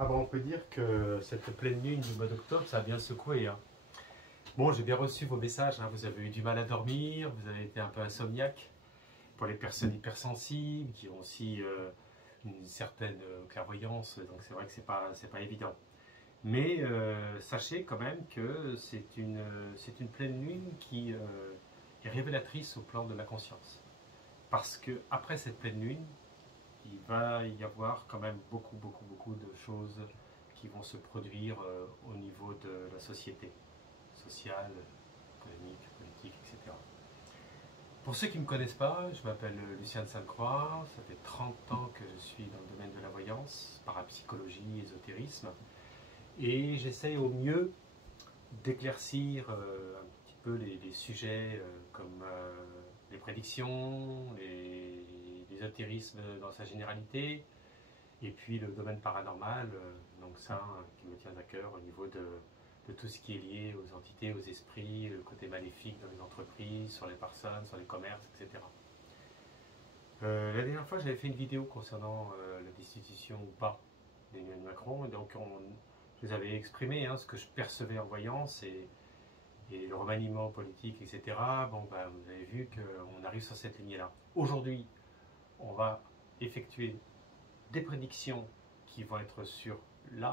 Ah bon, on peut dire que cette pleine lune du mois d'octobre, ça a bien secoué, hein. Bon, j'ai bien reçu vos messages, hein. Vous avez eu du mal à dormir, vous avez été un peu insomniaque. Pour les personnes hypersensibles, qui ont aussi une certaine clairvoyance, donc c'est vrai que c'est pas évident. Mais sachez quand même que c'est une pleine lune qui est révélatrice au plan de la conscience. Parce que après cette pleine lune, il va y avoir quand même beaucoup de choses qui vont se produire au niveau de la société, sociale, économique, politique, etc. Pour ceux qui ne me connaissent pas, je m'appelle Lucien de Sainte-Croix, ça fait 30 ans que je suis dans le domaine de la voyance, parapsychologie, ésotérisme, et j'essaye au mieux d'éclaircir un petit peu les sujets comme les prédictions, l'ésotérisme dans sa généralité, et puis le domaine paranormal, donc ça qui me tient à cœur au niveau de tout ce qui est lié aux entités, aux esprits, le côté maléfique dans les entreprises, sur les personnes, sur les commerces, etc. La dernière fois, j'avais fait une vidéo concernant la destitution ou pas d'Emmanuel Macron, et donc je vous avais exprimé ce que je percevais en voyance et le remaniement politique, etc. Bon, ben, vous avez vu qu'on arrive sur cette lignée-là. Aujourd'hui, on va effectuer des prédictions qui vont être sur le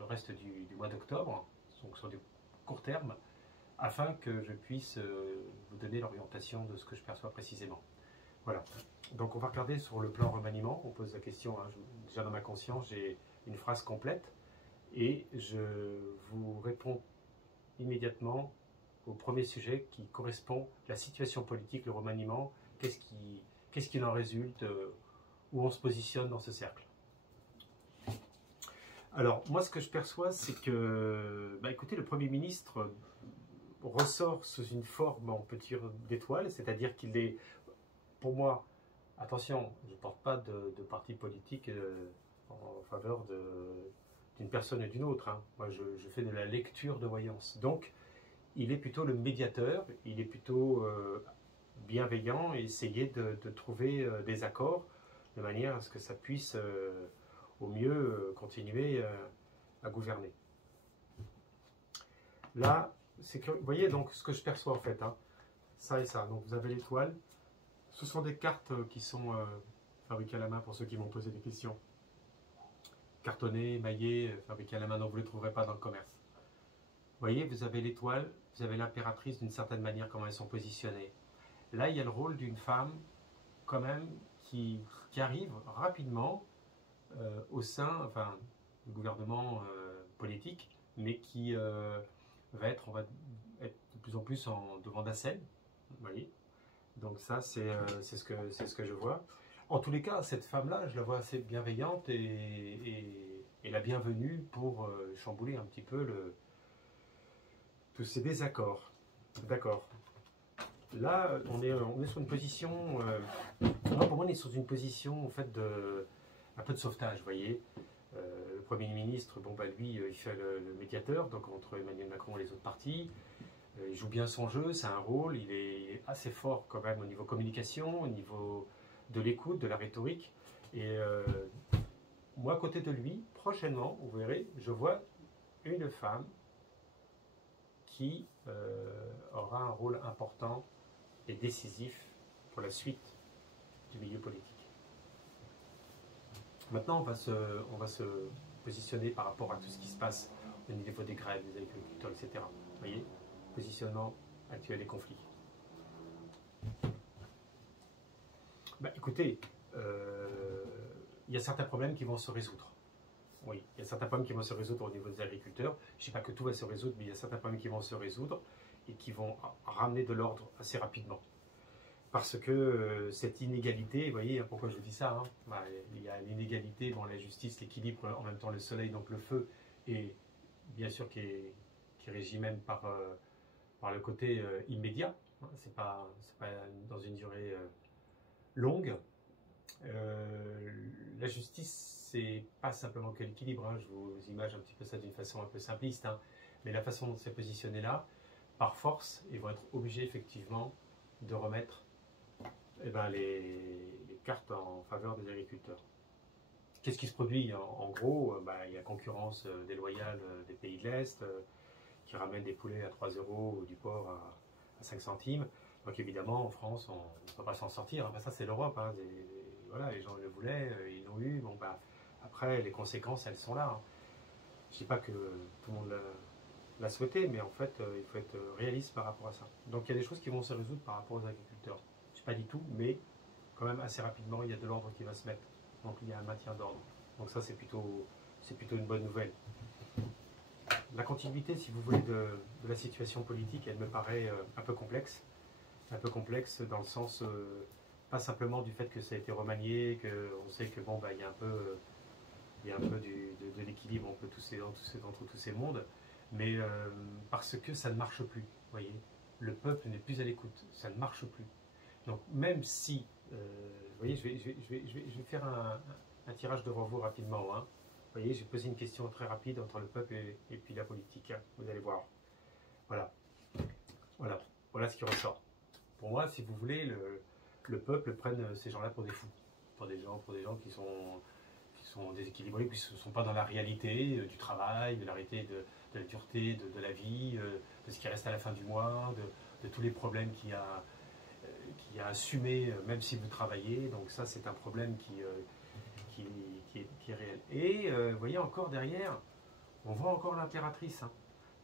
reste du mois d'octobre, donc sur du court terme, afin que je puisse vous donner l'orientation de ce que je perçois précisément. Voilà. Donc on va regarder sur le plan remaniement. On pose la question, déjà dans ma conscience, j'ai une phrase complète et je vous réponds immédiatement au premier sujet qui correspond à la situation politique, le remaniement, qu'est-ce qu'il en résulte, où on se positionne dans ce cercle. Alors, moi, ce que je perçois, c'est que, écoutez, le Premier ministre ressort sous une forme, on peut dire, d'étoile, c'est-à-dire qu'il est, pour moi, attention, je ne porte pas de parti politique en faveur d'une personne et d'une autre, hein. Moi, je fais de la lecture de voyance. Donc, il est plutôt le médiateur, il est plutôt bienveillant et essayer de trouver des accords de manière à ce que ça puisse au mieux continuer à gouverner. Là, c'est que, vous voyez donc ce que je perçois en fait, ça et ça. Donc vous avez l'étoile. Ce sont des cartes qui sont fabriquées à la main pour ceux qui m'ont posé des questions. Cartonnées, émaillées, fabriquées à la main, donc vous ne les trouverez pas dans le commerce. Vous voyez, vous avez l'étoile, vous avez l'impératrice d'une certaine manière, comment elles sont positionnées. Là, il y a le rôle d'une femme quand même qui arrive rapidement au sein du gouvernement politique, mais qui on va être de plus en plus devant la scène. Vous voyez, donc ça, c'est ce que je vois. En tous les cas, cette femme-là, je la vois assez bienveillante et la bienvenue pour chambouler un petit peu tous ces désaccords. D'accord. Là, on est sur une position. Pour moi, on est sur une position en fait un peu de sauvetage, vous voyez. Le Premier ministre, lui, il fait le médiateur, donc entre Emmanuel Macron et les autres partis. Il joue bien son jeu, c'est un rôle, il est assez fort quand même au niveau communication, au niveau de l'écoute, de la rhétorique. Et moi, à côté de lui, prochainement, vous verrez, je vois une femme qui aura un rôle important et décisif pour la suite du milieu politique. Maintenant, on va se positionner par rapport à tout ce qui se passe au niveau des grèves, des agriculteurs, etc. Vous voyez, positionnement actuel des conflits. Écoutez, il y a certains problèmes qui vont se résoudre. Oui, il y a certains problèmes qui vont se résoudre au niveau des agriculteurs. Je ne dis pas que tout va se résoudre, mais il y a certains problèmes qui vont se résoudre et qui vont ramener de l'ordre assez rapidement. Parce que cette inégalité, vous voyez, pourquoi je vous dis ça, il y a l'inégalité, la justice, l'équilibre, en même temps le soleil, donc le feu, et bien sûr qui régit même par le côté immédiat, c'est pas dans une durée longue. La justice, c'est pas simplement que l'équilibre, je vous imagine un petit peu ça d'une façon un peu simpliste, mais la façon dont c'est positionné là, par force, ils vont être obligés effectivement de remettre les cartes en faveur des agriculteurs. qu'est-ce qui se produit en gros? Il y a concurrence déloyale des pays de l'Est qui ramènent des poulets à 3 euros ou du porc à 5 centimes. Donc évidemment, en France, on ne peut pas s'en sortir. Enfin, ça, c'est l'Europe. Hein. Voilà, les gens le voulaient, ils l'ont eu. Bon, après, les conséquences, elles sont là. Hein. Je ne dis pas que tout le monde l'a souhaité, mais en fait, il faut être réaliste par rapport à ça. Donc il y a des choses qui vont se résoudre par rapport aux agriculteurs. Je ne sais pas du tout, mais quand même assez rapidement, il y a de l'ordre qui va se mettre. Donc il y a un maintien d'ordre. Donc ça, c'est plutôt une bonne nouvelle. La continuité, si vous voulez, de la situation politique, elle me paraît un peu complexe. Un peu complexe dans le sens, pas simplement du fait que ça a été remanié, qu'on sait que bon, il y a un peu de l'équilibre entre tous ces mondes, mais parce que ça ne marche plus. Vous voyez, le peuple n'est plus à l'écoute, ça ne marche plus. Donc même si, vous voyez, je vais faire un tirage de revue rapidement. Hein. Vous voyez, j'ai posé une question très rapide entre le peuple et puis la politique. Hein. Vous allez voir. Voilà. Voilà ce qui ressort. Pour moi, si vous voulez, le peuple prenne ces gens-là pour des fous, pour des gens qui sont déséquilibrés, qui ne sont pas dans la réalité du travail, de la réalité de la dureté de la vie, de ce qui reste à la fin du mois, de tous les problèmes qu'il y a assumés, même si vous travaillez. Donc ça, c'est un problème qui est réel. Et vous voyez, encore derrière, on voit encore l'impératrice. Hein.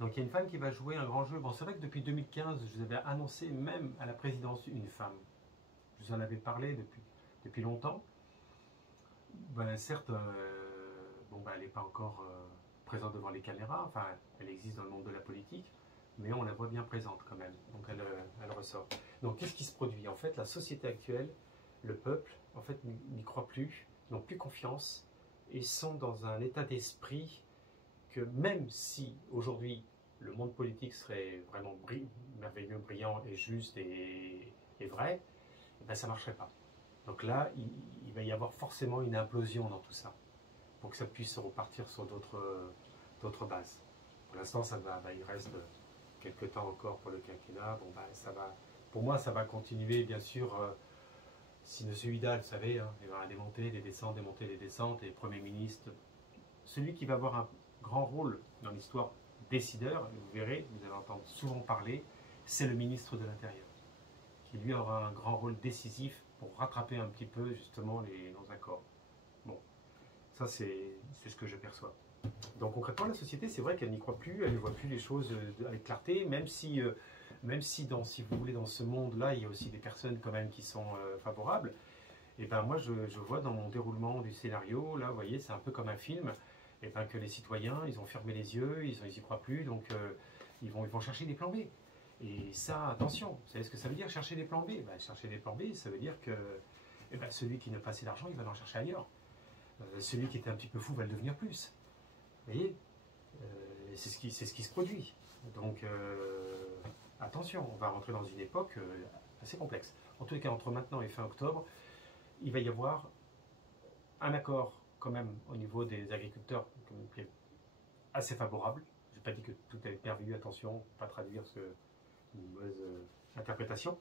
Donc il y a une femme qui va jouer un grand jeu. Bon, c'est vrai que depuis 2015, je vous avais annoncé même à la présidence une femme. Je vous en avais parlé depuis longtemps. Certes, elle n'est pas encore présente devant les caméras. Enfin, elle existe dans le monde de la politique, mais on la voit bien présente quand même. Donc elle ressort. Donc qu'est-ce qui se produit? En fait, la société actuelle, le peuple, en fait, n'y croit plus, n'ont plus confiance et sont dans un état d'esprit que même si aujourd'hui le monde politique serait vraiment merveilleux, brillant et juste et vrai, ça ne marcherait pas. Donc là, il va y avoir forcément une implosion dans tout ça, pour que ça puisse repartir sur d'autres bases. Pour l'instant, il reste quelques temps encore pour le quinquennat. Pour moi, ça va continuer, bien sûr. Si M. Vidal, vous savez, hein, il va démonter les descentes, et le Premier ministre, celui qui va avoir un grand rôle dans l'histoire décideur, vous verrez, vous allez entendre souvent parler, c'est le ministre de l'Intérieur, qui lui aura un grand rôle décisif pour rattraper un petit peu justement les non-accords. Bon, ça c'est ce que je perçois. Donc concrètement, la société, c'est vrai qu'elle n'y croit plus, elle ne voit plus les choses avec clarté, même si si vous voulez, dans ce monde-là, il y a aussi des personnes quand même qui sont favorables. Et ben moi, je vois dans mon déroulement du scénario, là, vous voyez, c'est un peu comme un film, et ben que les citoyens, ils ont fermé les yeux, ils n'y croient plus, donc ils vont chercher des plans B. Et ça, attention, vous savez ce que ça veut dire, chercher des plans B? Chercher des plans B, ça veut dire que celui qui n'a pas assez d'argent, il va en chercher ailleurs. Celui qui était un petit peu fou va le devenir plus. Vous voyez, c'est ce qui se produit. Donc, attention, on va rentrer dans une époque assez complexe. En tous les cas, entre maintenant et fin octobre, il va y avoir un accord quand même au niveau des agriculteurs qui est assez favorable. Je n'ai pas dit que tout est merveilleux, attention, pas traduire une mauvaise interprétation.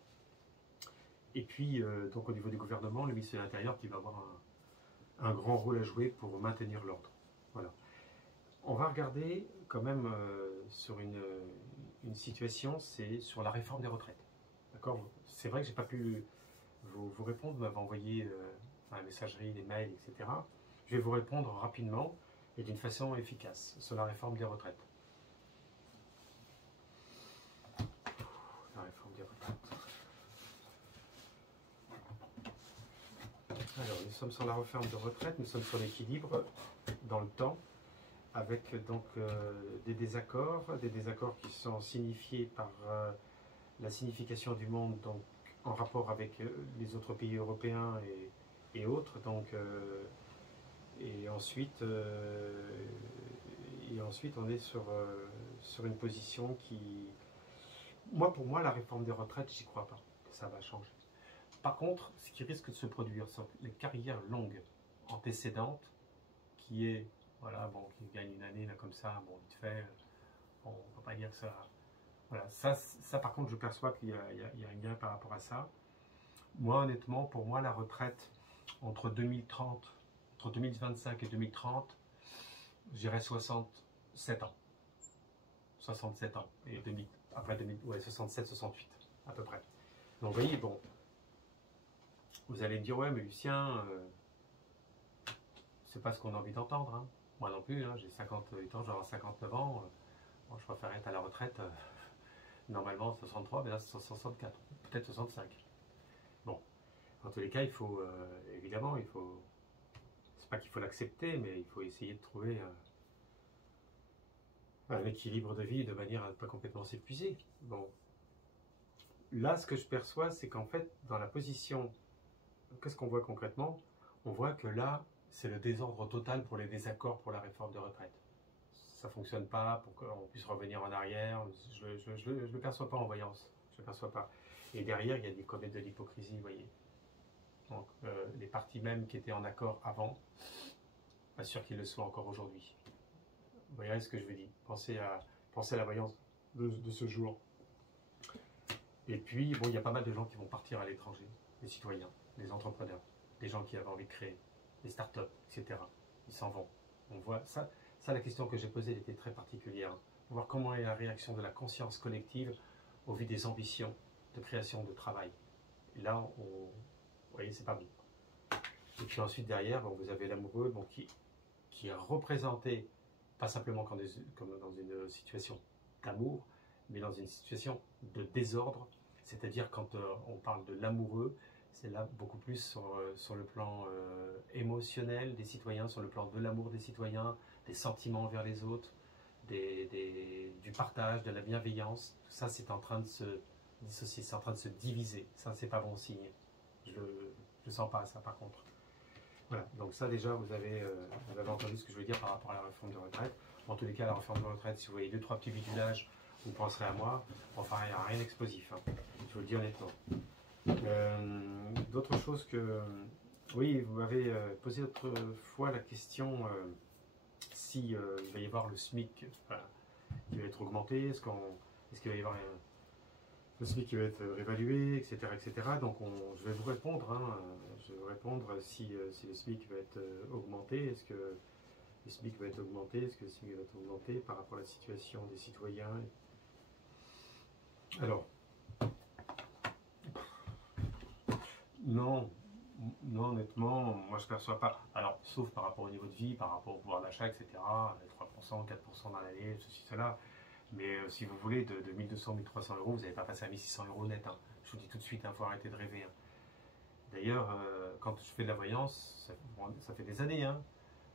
Et puis, donc au niveau du gouvernement, le ministre de l'Intérieur qui va avoir un grand rôle à jouer pour maintenir l'ordre. Voilà. On va regarder quand même sur une situation, c'est sur la réforme des retraites. D'accord? C'est vrai que je n'ai pas pu vous répondre, vous m'avez envoyé la messagerie, les mails, etc. Je vais vous répondre rapidement et d'une façon efficace sur la réforme des retraites. La réforme des retraites. Alors, nous sommes sur la réforme de retraite, nous sommes sur l'équilibre dans le temps, avec donc des désaccords qui sont signifiés par la signification du monde donc, en rapport avec les autres pays européens et autres. Donc, et ensuite, on est sur une position qui... Pour moi, la réforme des retraites, j'y crois pas que ça va changer. Par contre, ce qui risque de se produire sur les carrières longues antécédentes, qui est, voilà, bon, qui gagne une année là comme ça, bon, vite fait, bon, on ne peut pas dire que ça... Voilà, ça par contre, je perçois qu'il y a un gain par rapport à ça. Moi, honnêtement, pour moi, la retraite entre 2030, entre 2025 et 2030, je dirais 67 ans. 67 ans. Et après 2000, ouais, 67, 68, à peu près. Donc, vous voyez, bon, vous allez me dire, ouais, mais Lucien, c'est pas ce qu'on a envie d'entendre. Hein. Moi non plus, hein, j'ai 58 ans, j'aurai 59 ans. Bon, je préfère être à la retraite, normalement 63, mais là c'est 64, peut-être 65. Bon, en tous les cas, il faut, évidemment, il faut, c'est pas qu'il faut l'accepter, mais il faut essayer de trouver un équilibre de vie de manière à ne pas complètement s'épuiser. Bon, là, ce que je perçois, c'est qu'en fait, dans la position, qu'est-ce qu'on voit concrètement? On voit que là, c'est le désordre total pour les désaccords pour la réforme de retraite. Ça ne fonctionne pas, pour qu'on puisse revenir en arrière. Je ne le perçois pas en voyance. Je le perçois pas. Et derrière, il y a des comètes de l'hypocrisie, vous voyez. Donc, les partis même qui étaient en accord avant, pas sûr qu'ils le soient encore aujourd'hui. Vous voyez ce que je veux dire. Pensez à la voyance de ce jour. Et puis, bon, il y a pas mal de gens qui vont partir à l'étranger, les citoyens, les entrepreneurs, les gens qui avaient envie de créer, les startups, etc. Ils s'en vont. On voit ça. Ça, la question que j'ai posée, elle était très particulière. Pour voir comment est la réaction de la conscience collective au vu des ambitions de création de travail. Et là, vous voyez, c'est pas bon. Et puis ensuite, derrière, bon, vous avez l'amoureux bon, qui est représenté, pas simplement comme dans une situation d'amour, mais dans une situation de désordre. C'est-à-dire quand on parle de l'amoureux, c'est là beaucoup plus sur le plan émotionnel des citoyens, sur le plan de l'amour des citoyens, des sentiments envers les autres, du partage, de la bienveillance. Tout ça, c'est en train de se dissocier, c'est en train de se diviser. Ça, c'est pas bon signe. Je ne sens pas ça, par contre. Voilà, donc ça déjà, vous avez entendu ce que je veux dire par rapport à la réforme de retraite. En tous les cas, la réforme de retraite, si vous voyez 2-3 petits bidunages, vous penserez à moi. Enfin, il n'y a rien d'explosif, hein. Je vous le dis honnêtement. D'autres choses que... Oui, vous m'avez posé autrefois la question si il va y avoir le SMIC qui va être augmenté, est-ce qu'il va y avoir le SMIC qui va être réévalué, etc. etc. Donc je vais vous répondre, hein, je vais vous répondre si le SMIC va être augmenté, est-ce que le SMIC va être augmenté, est-ce que le SMIC va être augmenté par rapport à la situation des citoyens. Alors, non, honnêtement, moi je ne perçois pas. Alors, sauf par rapport au niveau de vie, par rapport au pouvoir d'achat, etc. 3%, 4% dans l'année, ceci, cela. Mais si vous voulez, de 1200, 1300 euros, vous n'allez pas passer à 1600 euros net. Hein. Je vous dis tout de suite, il faut arrêter de rêver. Hein. D'ailleurs, quand je fais de la voyance, ça fait des années. Hein.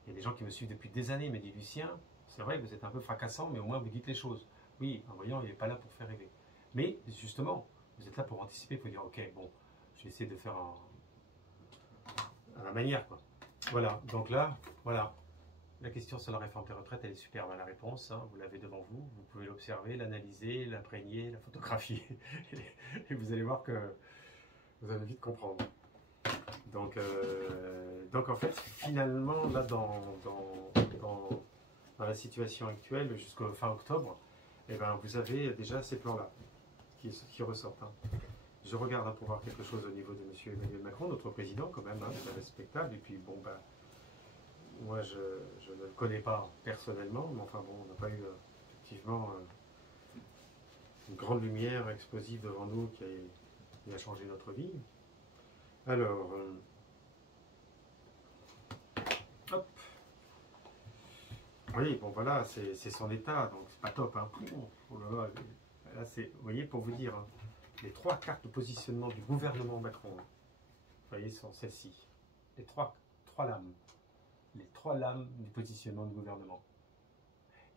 Il y a des gens qui me suivent depuis des années, me disent Lucien, c'est vrai que vous êtes un peu fracassant, mais au moins vous dites les choses. Oui, un voyant, il n'est pas là pour faire rêver. Mais justement, vous êtes là pour anticiper, il faut dire ok, bon, je vais essayer de faire à ma manière. Quoi. Voilà, donc là, voilà. La question sur la réforme des retraites, elle est superbe, la réponse. Hein, vous l'avez devant vous, vous pouvez l'observer, l'analyser, l'imprégner, la photographier. Et vous allez voir que vous allez vite comprendre. Donc en fait, finalement, là, dans la situation actuelle, jusqu'au fin octobre, eh ben, vous avez déjà ces plans-là qui ressortent. Hein. Je regarde pour voir quelque chose au niveau de M. Emmanuel Macron, notre président, quand même, hein, c'est respectable. Et puis, bon, ben, moi, je ne le connais pas personnellement, mais enfin, bon, on n'a pas eu effectivement une grande lumière explosive devant nous qui a changé notre vie. Alors, hop. Oui, bon, voilà, c'est son état, donc c'est pas top. Hein. Oh là, là, vous voyez, pour vous dire, hein, les 3 cartes de positionnement du gouvernement Macron, hein, vous voyez, sont celles-ci. Les trois lames. Les 3 lames du positionnement du gouvernement.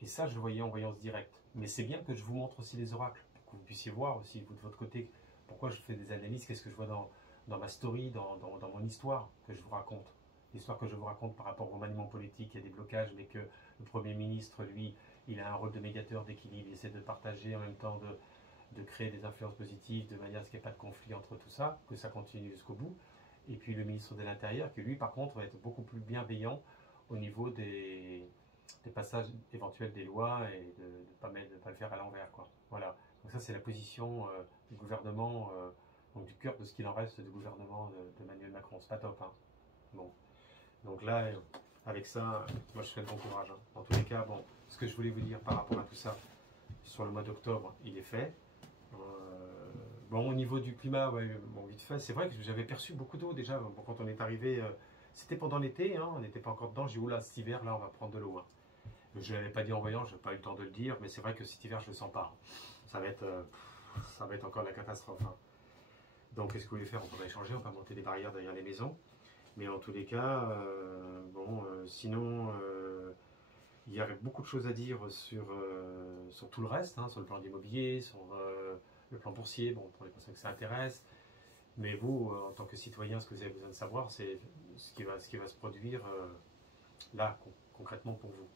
Et ça, je le voyais en voyance directe. Mais c'est bien que je vous montre aussi les oracles, pour que vous puissiez voir aussi, vous de votre côté, pourquoi je fais des analyses, qu'est-ce que je vois dans ma story, dans mon histoire que je vous raconte. L'histoire que je vous raconte par rapport au remaniement politique, il y a des blocages, mais que le Premier ministre, lui, il a un rôle de médiateur d'équilibre, il essaie de partager en même temps de créer des influences positives, de manière à ce qu'il n'y ait pas de conflit entre tout ça, que ça continue jusqu'au bout. Et puis le ministre de l'Intérieur, qui lui, par contre, va être beaucoup plus bienveillant au niveau des passages éventuels des lois et de ne pas le faire à l'envers. Voilà. Donc ça, c'est la position du gouvernement, donc du cœur de ce qu'il en reste du gouvernement de Emmanuel Macron. C'est pas top. Hein. Bon. Donc là, avec ça, moi je souhaite bon courage. En tous les cas, bon, ce que je voulais vous dire par rapport à tout ça, sur le mois d'octobre, il est fait. Bon, au niveau du climat, ouais, bon, vite fait, c'est vrai que j'avais perçu beaucoup d'eau déjà. Bon, quand on est arrivé, c'était pendant l'été, hein, on n'était pas encore dedans. J'ai dit, oula, cet hiver, là, on va prendre de l'eau. Hein. Je ne l'avais pas dit en voyant, je n'ai pas eu le temps de le dire, mais c'est vrai que cet hiver, je ne le sens pas. Ça va être encore la catastrophe. Hein. Donc, qu'est-ce que vous voulez faire? On pourrait changer, on va monter des barrières derrière les maisons. Mais en tous les cas, sinon, il y aurait beaucoup de choses à dire sur tout le reste, hein, sur le plan de l'immobilier, sur le plan boursier, bon, pour les personnes que ça intéresse. Mais vous, en tant que citoyen, ce que vous avez besoin de savoir, c'est ce qui va se produire là, concrètement pour vous.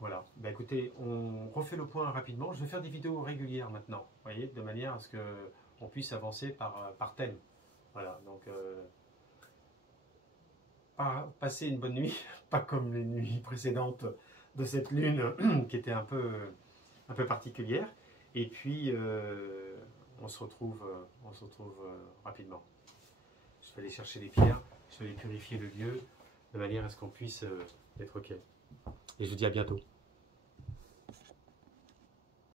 Voilà. Ben, écoutez, on refait le point rapidement. Je vais faire des vidéos régulières maintenant, vous voyez, de manière à ce qu'on puisse avancer par thème. Voilà, donc passez une bonne nuit, pas comme les nuits précédentes de cette lune qui était un peu particulière. Et puis, on se retrouve rapidement. Je vais aller chercher les pierres, je vais aller purifier le lieu de manière à ce qu'on puisse être OK. Et je vous dis à bientôt.